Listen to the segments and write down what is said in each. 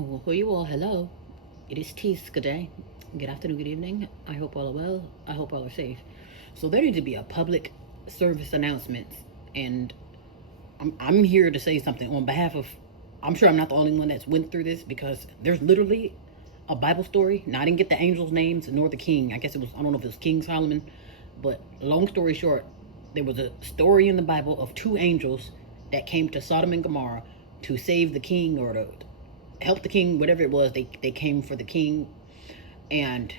Oh, well, you all, hello. It is Tees. Good day. Good afternoon, good evening. I hope all are well. I hope all are safe. So there needs to be a public service announcement, and I'm here to say something on behalf of. I'm sure I'm not the only one that's went through this because there's literally a Bible story. Now I didn't get the angels' names nor the king. I guess it was, I don't know if it was King Solomon, but long story short, there was a story in the Bible of two angels that came to Sodom and Gomorrah to save the king or to help the king, whatever it was. They came for the king, and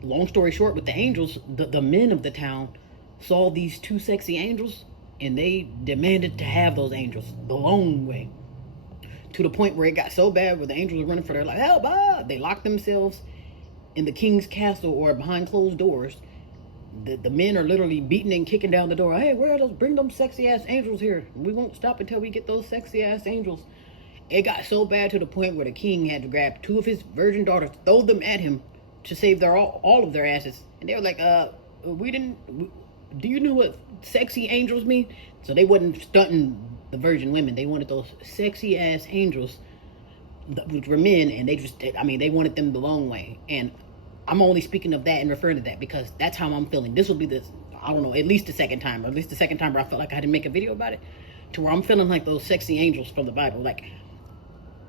long story short, with the angels, the men of the town saw these two sexy angels, and they demanded to have those angels the long way, to the point where it got so bad where the angels were running for their life. Help! They locked themselves in the king's castle or behind closed doors. The men are literally beating and kicking down the door. Hey, where are those? Bring them sexy ass angels here. We won't stop until we get those sexy ass angels. It got so bad to the point where the king had to grab two of his virgin daughters, throw them at him to save their all of their asses. And they were like, we didn't. Do you know what sexy angels mean? So they wasn't stunting the virgin women. They wanted those sexy ass angels, which were men, and they just, I mean, they wanted them the long way. And I'm only speaking of that and referring to that because that's how I'm feeling. This will be the, I don't know, at least the second time, or at least the second time where I felt like I had to make a video about it, to where I'm feeling like those sexy angels from the Bible. Like,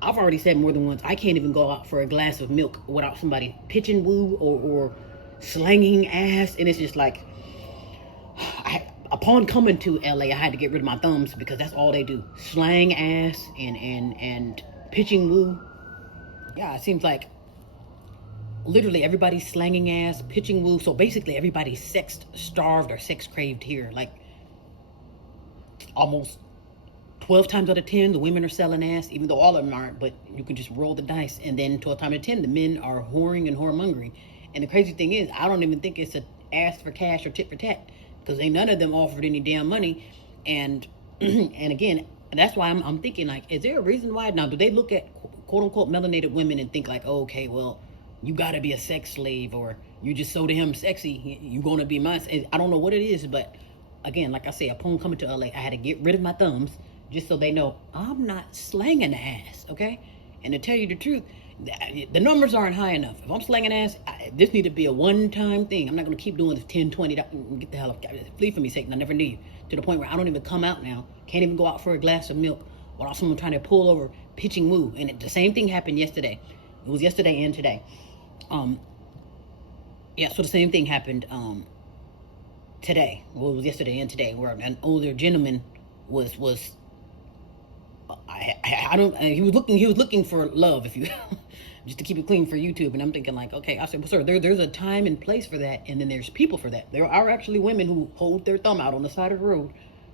I've already said more than once, I can't even go out for a glass of milk without somebody pitching woo or slanging ass. And it's just like, upon coming to LA, I had to get rid of my thumbs because that's all they do. Slang ass and pitching woo. Yeah, it seems like literally everybody's slanging ass, pitching woo. So basically everybody's sex starved or sex craved here. Like almost 12 times out of 10, the women are selling ass, even though all of them aren't, but you can just roll the dice. And then 12 times out of 10, the men are whoring and whoremongering. And the crazy thing is, I don't even think it's a ask for cash or tit for tat, because ain't none of them offered any damn money. And and again, that's why I'm thinking, like, is there a reason why? Now, do they look at quote unquote melanated women and think like, oh, okay, well, you gotta be a sex slave, or you just so damn sexy, you gonna be my, I don't know what it is, but again, like I say, upon coming to LA, I had to get rid of my thumbs just so they know I'm not slanging ass, okay? And to tell you the truth, the numbers aren't high enough. If I'm slanging ass, this need to be a one-time thing. I'm not going to keep doing this 10, 20, get the hell up. Flee from me, Satan. I never need you. To the point where I don't even come out now. Can't even go out for a glass of milk without someone trying to pull over, pitching woo. And the same thing happened yesterday. It was yesterday and today. Yeah, so the same thing happened today. Well, it was yesterday and today, where an older gentleman was I don't. He was looking for love, if you, just to keep it clean for YouTube. And I'm thinking like, okay, I said, well, sir, there's a time and place for that, and then there's people for that. There are actually women who hold their thumb out on the side of the road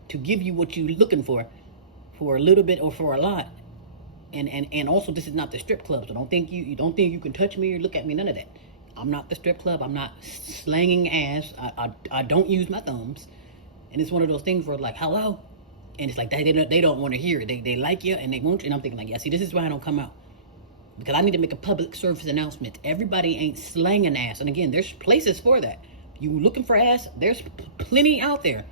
to give you what you're looking for a little bit or for a lot. And also, this is not the strip club, so you don't think you can touch me or look at me. None of that. I'm not the strip club. I'm not slanging ass. I don't use my thumbs, and it's one of those things where like, hello. And it's like they don't want to hear it. They like you and they want you. And I'm thinking like, yeah, see, this is why I don't come out. Because I need to make a public service announcement. Everybody ain't slanging ass. And again, there's places for that. You looking for ass, there's plenty out there.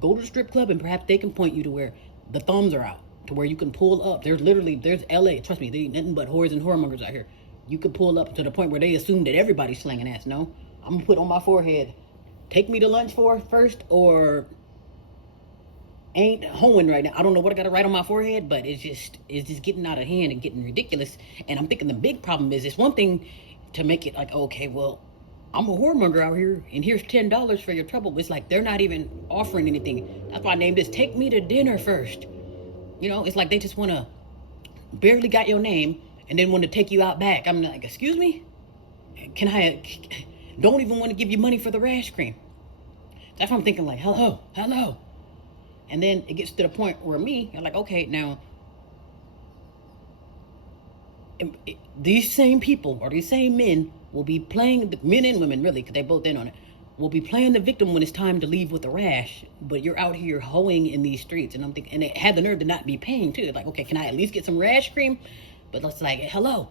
Go to the strip club and perhaps they can point you to where the thumbs are out, to where you can pull up. There's LA. Trust me, there ain't nothing but whores and whoremongers out here. You could pull up to the point where they assume that everybody's slanging ass. No, I'm going to put on my forehead, take me to lunch first, or ain't hoeing right now. I don't know what I got to write on my forehead, but it's just getting out of hand and getting ridiculous. And I'm thinking the big problem is, it's one thing to make it like, okay, well, I'm a whoremonger out here, and here's $10 for your trouble. It's like they're not even offering anything. That's why I named this "Take Me to Dinner First." You know, it's like they just want to barely got your name and then want to take you out back. I'm like, excuse me, can I? Don't even want to give you money for the rash cream. That's what I'm thinking. Like, hello. And then it gets to the point where you're like, okay, now, these same people or these same men will be playing, men and women really, because they both in on it, will be playing the victim when it's time to leave with a rash, but you're out here hoeing in these streets. And I'm thinking, and it had the nerve to not be paying too. They're like, okay, can I at least get some rash cream? But it's like, hello.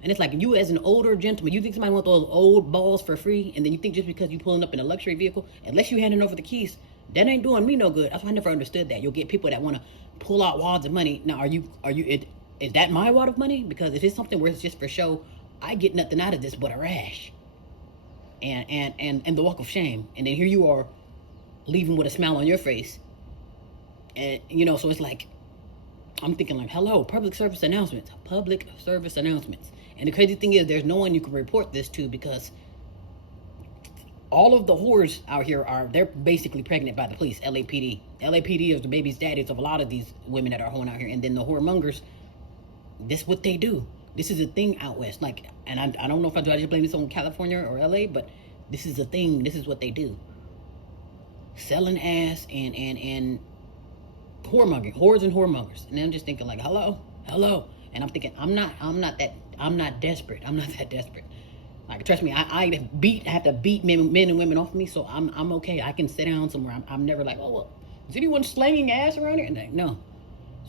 And it's like, you as an older gentleman, you think somebody want those old balls for free, and then you think just because you pulling up in a luxury vehicle, unless you handing over the keys, that ain't doing me no good. That's why I never understood that. You'll get people that want to pull out wads of money. Now, are you is that my wad of money? Because if it's something where it's just for show, I get nothing out of this but a rash and the walk of shame. And then here you are leaving with a smile on your face. And, you know, so it's like, I'm thinking like, hello, public service announcements. Public service announcements. And the crazy thing is, there's no one you can report this to because all of the whores out here they're basically pregnant by the police, LAPD. LAPD is the baby's daddies of a lot of these women that are whoring out here. And then the whoremongers, this is what they do. This is a thing out west. Like, and I don't know if I just blame this on California or LA, but this is a thing. This is what they do. Selling ass and whoremongering, whores and whoremongers. And I'm just thinking like, hello. And I'm thinking, I'm not desperate. I'm not that desperate. Like, trust me, I have to beat men and women off of me, so I'm okay. I can sit down somewhere. I'm never like, oh, well, is anyone slanging ass around here? And no.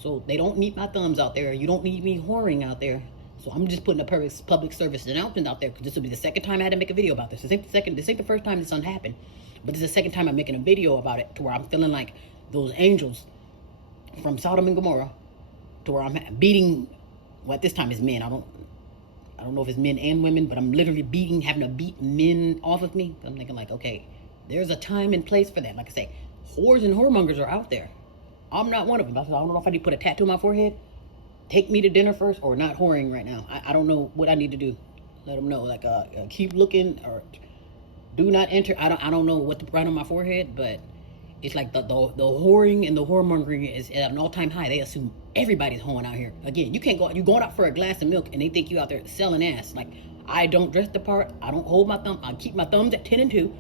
So they don't need my thumbs out there. You don't need me whoring out there. So I'm just putting a public service announcement out there because this will be the second time I had to make a video about this. This ain't the first time this done happened, but this is the second time I'm making a video about it to where I'm feeling like those angels from Sodom and Gomorrah, to where I'm beating. Well, at this time it's men. I don't know if it's men and women, but I'm literally having to beat men off of me. I'm thinking like, okay, there's a time and place for that. Like I say, whores and whoremongers are out there. I'm not one of them. I don't know if I need to put a tattoo on my forehead, take me to dinner first, or not whoring right now. I don't know what I need to do. Let them know, like, keep looking, or do not enter. I don't know what to write on my forehead, but it's like the whoring and the whoremongering is at an all-time high. They assume everybody's hoeing out here. Again, you going out for a glass of milk and they think you out there selling ass. Like, I don't dress the part. I don't hold my thumb. I keep my thumbs at 10 and 2.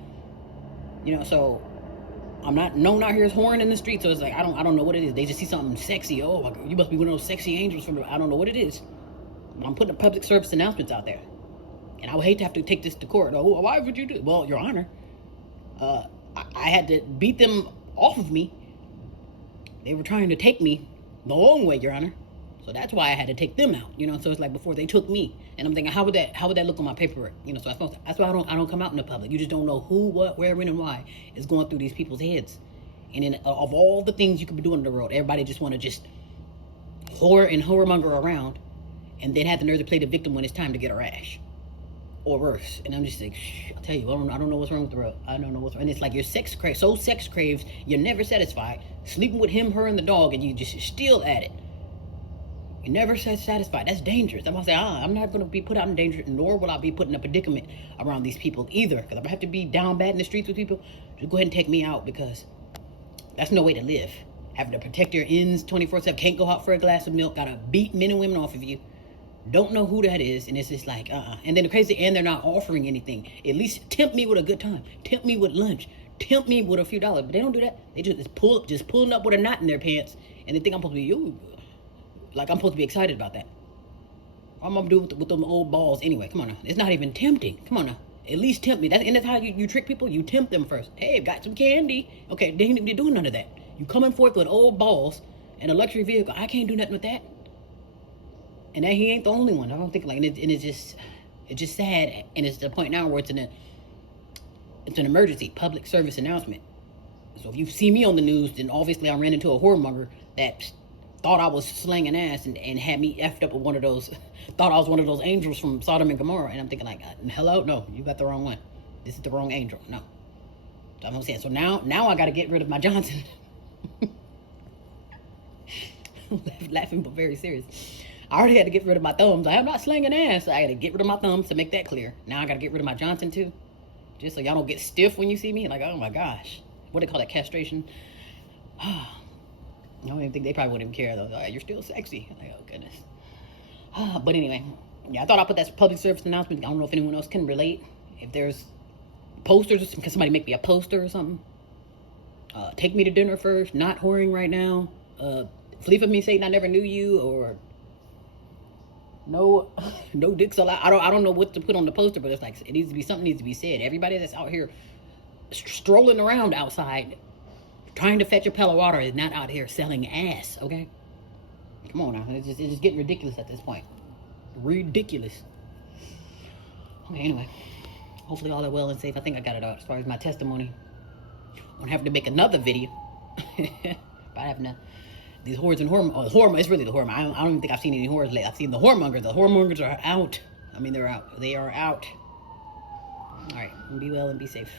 You know, so I'm not known out here as whoring in the street. So it's like, I don't know what it is. They just see something sexy. Oh, you must be one of those sexy angels from I don't know what it is. I'm putting public service announcements out there. And I would hate to have to take this to court. Oh, why would you do it? Well, Your Honor, I had to beat them off of me. They were trying to take me the long way, Your Honor. So that's why I had to take them out. You know, so it's like before they took me. And I'm thinking, how would that look on my paperwork? You know, so that's why I don't come out in the public. You just don't know who, what, where, when, and why is going through these people's heads. And then of all the things you could be doing in the world, everybody just want to just whore and whoremonger around, and then have the nerve to play the victim when it's time to get a rash. Or worse. And I'm just like, I'll tell you, I don't know what's wrong with the world. I don't know what's wrong. And it's like you're sex craves, you're never satisfied. Sleeping with him, her, and the dog, and you just still at it. You're never satisfied. That's dangerous. I'm going to say, I'm not going to be put out in danger, nor will I be put in a predicament around these people either. Because if I have to be down bad in the streets with people, just go ahead and take me out, because that's no way to live. Having to protect your ends 24/7, can't go out for a glass of milk, gotta beat men and women off of you. Don't know who that is, and it's just like, And then the crazy, and they're not offering anything. At least tempt me with a good time. Tempt me with lunch. Tempt me with a few dollars. But they don't do that. They just pulling up with a knot in their pants, and they think I'm supposed to be, like I'm supposed to be excited about that. What am I gonna do with them old balls anyway? Come on now. It's not even tempting. Come on now. At least tempt me. That's how you trick people. You tempt them first. Hey, I've got some candy. Okay, they ain't doing none of that. You coming forth with old balls and a luxury vehicle. I can't do nothing with that. And that he ain't the only one. I don't think like, and it's just sad. And it's the point now where it's an emergency public service announcement. So if you see me on the news, then obviously I ran into a whoremonger that thought I was slanging ass and had me effed up with one of those, thought I was one of those angels from Sodom and Gomorrah. And I'm thinking like, hello? No, you got the wrong one. This is the wrong angel. No. So I'm saying, so now I got to get rid of my Johnson. Laughing, but very serious. I already had to get rid of my thumbs. I am not slanging ass. I had to get rid of my thumbs to make that clear. Now I got to get rid of my Johnson too. Just so y'all don't get stiff when you see me. Like, oh my gosh. What do they call that, castration? I don't even think they probably wouldn't even care though. Like, you're still sexy. Like, oh goodness. But anyway, yeah, I thought I'd put that public service announcement. I don't know if anyone else can relate. If there's posters, can somebody make me a poster or something? Take me to dinner first. Not whoring right now. Flee from me, Satan, I never knew you. Or no dicks allowed. I don't know what to put on the poster, but it's like something needs to be said. Everybody that's out here strolling around outside trying to fetch a pail of water is not out here selling ass. Okay, come on now. It's just getting ridiculous at this point. Ridiculous. Okay, anyway, hopefully all are well and safe. I think I got it out as far as my testimony. I'm gonna have to make another video. By having to These whores and whore, it's really the whore. I don't even think I've seen any whores lately. I've seen the whoremongers. The whoremongers are out. I mean, they're out. They are out. All right, be well and be safe.